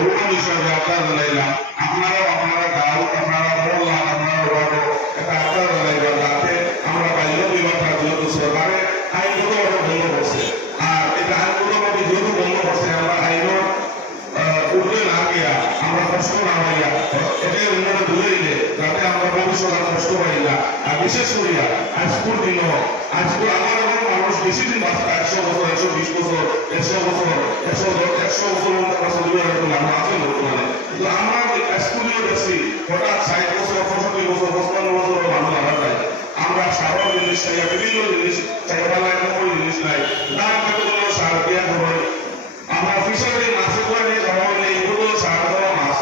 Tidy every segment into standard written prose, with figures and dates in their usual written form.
করুণা হিসাবে আপনারা জানাইলাম আপনারা গাঁও আপনারা মহল্লা আপনারা ওয়ার্ড একটা আবদার জানাইলাম যাতে আমরা বাল্য বিবাহটা যেহেতু সরকারে আইনগতভাবে বন্ধ করছে আর এটা আইনগতভাবে যেহেতু বন্ধ করছে আমরা আইনের উঠলে না গিয়া আমরা কষ্ট না হইয়া এটাই উন্নয়ন দূরে দিলে যাতে আমরা ভবিষ্যৎ কষ্ট পাই না আর বিশেষ করিয়া আজকুর দিনও আজকুর আমার মানুষ বেশি দিন বাঁচবে 100 বছর 120 বছর 100 বছর 100 বছর আমরা আছি বর্তমানে কিন্তু আমরা স্কুলেও গেছি হঠাৎ 60 বছর 65 বছর 55 বছর মানুষ মারা যায় আমরা সাধারণ জিনিস চাই বিভিন্ন জিনিস চাইবালায় কোনো জিনিস নাই দাম কত সার দিয়া খবর আমরা ফিশারি মাছে করে নিয়ে যাওয়া হলে এগুলো সার দেওয়া মাছ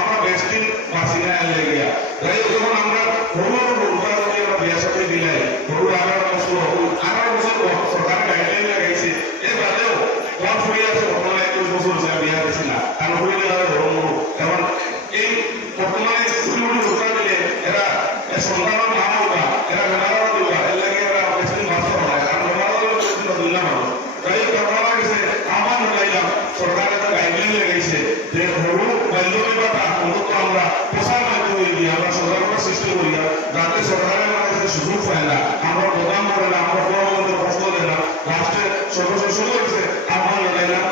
আমরা বেশ দিন বাঁচি না এলে গিয়া তাই যখন আমরা গরুর গরুটা যদি আমরা বিয়া সাথে দিলাই গরুর 18 বছর সরকার গাইডলাইন লাগাইছে এর বাদেও ওয়ান ফুড়ি আছে বর্তমানে 21 বছর যে বিয়া দিছি না কারণ ফুড়ি গেলে গরু গরু এবং এই বর্তমানে ফুড়ি গরুটা দিলে এরা সন্তানের মা হোকা এরা বেমারও দিবা এর লাগে এরা বেশ দিন বাঁচতে হয় কারণ বেমারও বেশ দিন দুই না মানুষ তাই করোনা গেছে আমার লাইলাম সরকার একটা গাইডলাইন লাগাইছে যে গরু বাল্য বিবাহটা অন্তত আমরা প্রচার মাধ্যমে দিয়ে আমরা সজাগতা সৃষ্টি করি যাতে সরকারের কাছে সুযোগ পায় না আমরা প্রদান করে না আমরা কোনো কষ্ট দেয় না লাস্টে সর্বশেষ হয়েছে আহ্বান জানাইলাম